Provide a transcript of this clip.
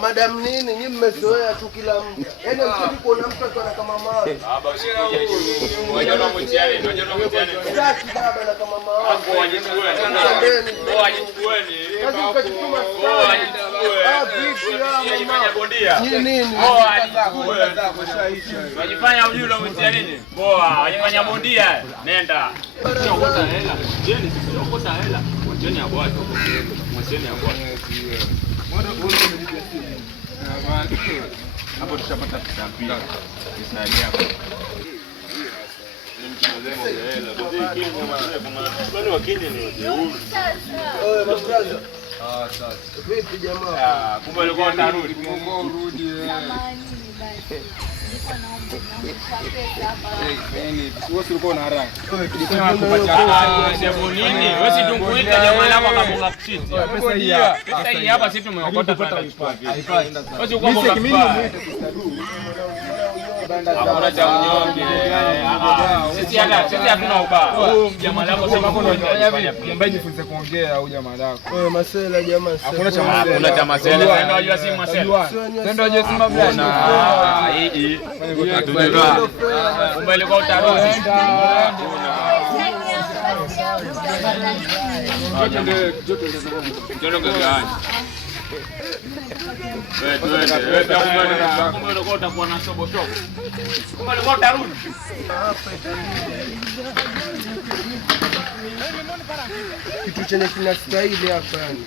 Madam nini nyinyi mmezoea tu kila mtu. Yaani mtu kuona mtu ana kama mama. Basi unajua mtiani, unajua mtiani. Sasa baba na kama mama. Hapo wajichukueni. Wajichukueni. Kazi ukachukua Wajifanya bondia. nini? Wajifanya ujue mtia nini? Poa, wajifanya bondia. Nenda. Usiokota hela. Jeni usiokota hela. Mwacheni hapo watu. Mwacheni hapo watu. Hapo tutapata pesa pili. Pesa yako. Ni mtu mzima hela. Ndio kingi kama wale wa Kenya ni wajeuri. Mabraza. Sasa. Vipi jamaa? Kumbe alikuwa atarudi. Urudi. Wewe ulikuwa una haraka. Sema nini? Wewe si tunguita jamaa lako akabonga kiti. Pesa hii hapa sisi tumeokota pata vipaji. Wewe si uko bonga vipaji. Hakuna cha unyonge. Sisi hatuna ubaya. Huyu jamaa lako sema Mwambie jifunze kuongea au jamaa lako. Wewe masela jamaa. Hakuna cha masela. Kuna cha masela. Nenda unajua si masela. Nenda unajua si mabla. Hii. Kumbe ilikuwa utarudi. Ndio gani? Kumbe ulikuwa utakuwa na shobo shobo. Kumbe ulikuwa utarudi. Kitu chenye kinastahili hapa yani.